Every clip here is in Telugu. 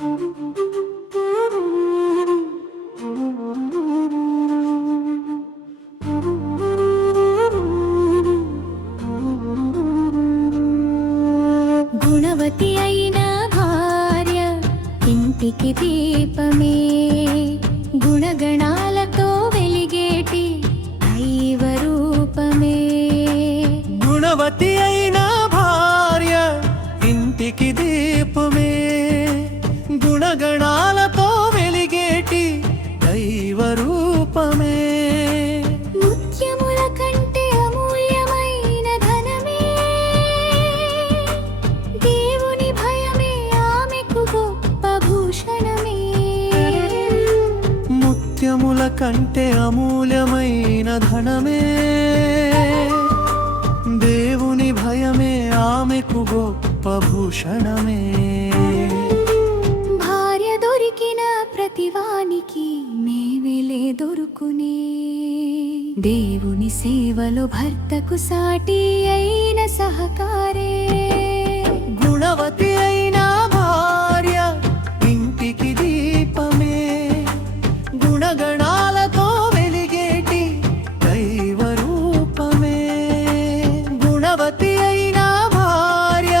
గుణవతి అయిన భార్య ఇంటికి దీపమే, గుణగణాలతో వెలిగేటి దైవ రూపమే. గుణవతి అయిన భార్య ఇంటికి దీపమే, గుణగణాలతో వెలిగేటి దైవ రూపమే. ముత్యముల కంటే అమూల్యమైన ధనమే, దేవుని భయమే ఆమెకు గొప్ప భూషణమే. ముత్యముల కంటే అమూల్యమైన ధనమే, దేవుని భయమే ఆమెకు గొప్ప భూషణమే. భార్య దొరికిన ప్రతివానికి మేవిలే దొరుకునే, దేవుని సేవలో భర్తకు సాటి అయిన సహకారే. గుణవతి అయిన భార్య ఇంటికి దీపమే, గుణగణాలతో వెలిగేటి దైవ రూపమే. గుణవతి అయిన భార్య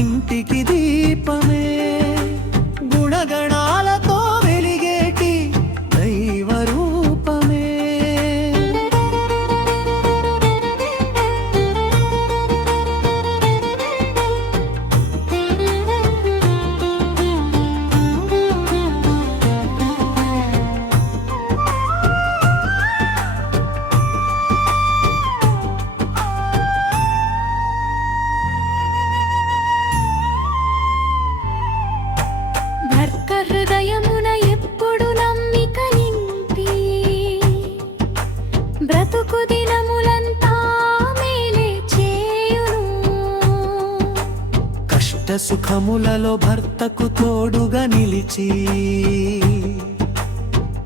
ఇంటికి దీపమే, గుణగణాలతో వెలిగేటి దైవ రూపమే. భర్త హృదయమున ఎప్పుడు నమ్మిక నింపి, బ్రతుకు దినములంతా మేలే చేయును. కష్ట సుఖములలో భర్తకు తోడుగా నిలిచి,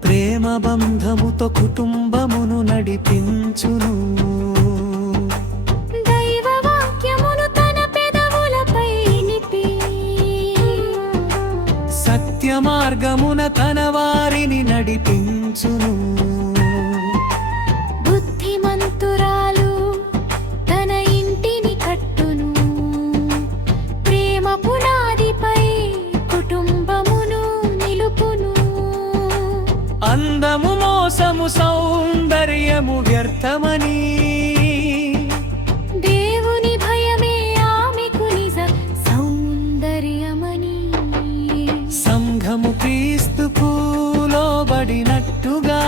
ప్రేమ బంధముతో కుటుంబమును నడిపించును. దైవ వాక్యమును తన పెదవులపై నిపి, సత్య మార్గమున తన వారిని నడిపించును. బుద్ధిమంతురాలు తన ఇంటిని కట్టును, ప్రేమ పునాదిపై కుటుంబమును నిలుపును. అందము మోసము సౌందర్యము వ్యర్థమని, దేవుని భయమే ఆమెకు నిజ సౌందర్యమని. సంఘము క్రీస్తుకు లోబడినట్టుగా,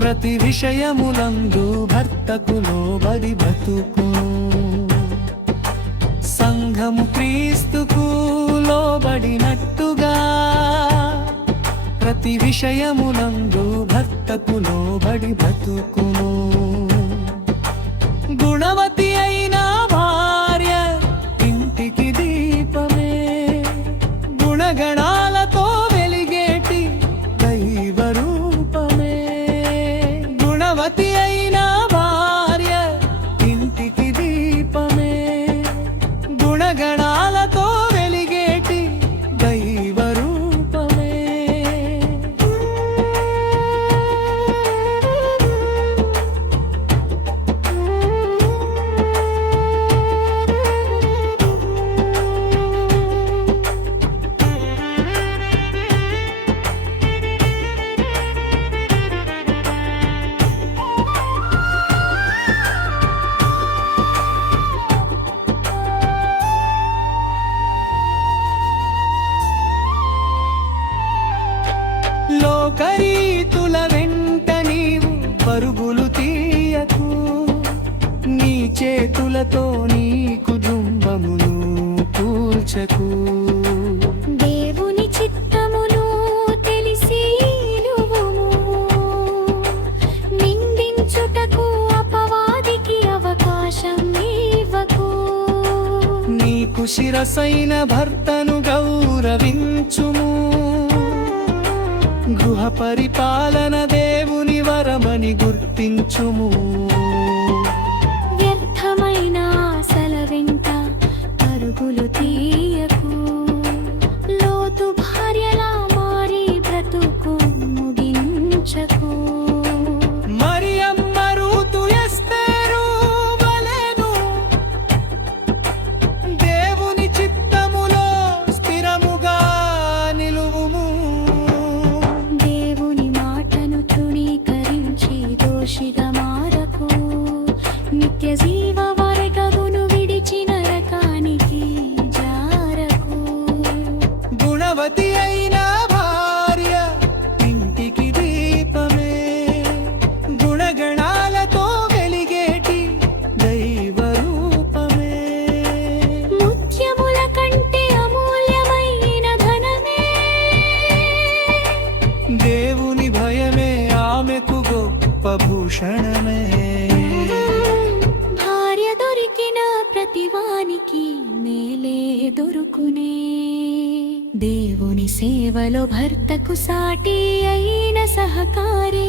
ప్రతి విషయములందు భర్తకు లోబడి బ్రతుకును. సంఘము క్రీస్తుకు లోబడినట్టుగా, ప్రతి విషయములందు భర్తకు లోబడి బ్రతుకును. గుణవతి అయిన భార్య ఇంటికి దీపమే, గుణగణాలతో వెలిగేటి దైవ రూపమే. గుణవతి అయిన భార్య ఇంటికి దీపమే, గుణగణాలతో వెలిగేటి దైవ రూపమే. లోకరీతుల వెంట నీవు పరుగులు తీయకు, నీ చేతులతో నీ కుటుంబమును కూల్చకు. దేవుని చిత్తమును తెలిసి నువ్వును, నిందించుటకు అపవాదికి అవకాశం ఇవ్వకు. నీకు శిరసైన భర్తను గౌరవించుము, గృహ పరిపాలన దేవుని వరమని గుర్తించుము. వ్యర్థమైన ఆశల వెంట పరుగులు తీయకు, కోరుకునే దేవుని సేవలో భర్తకు సాటి అయిన సహకారే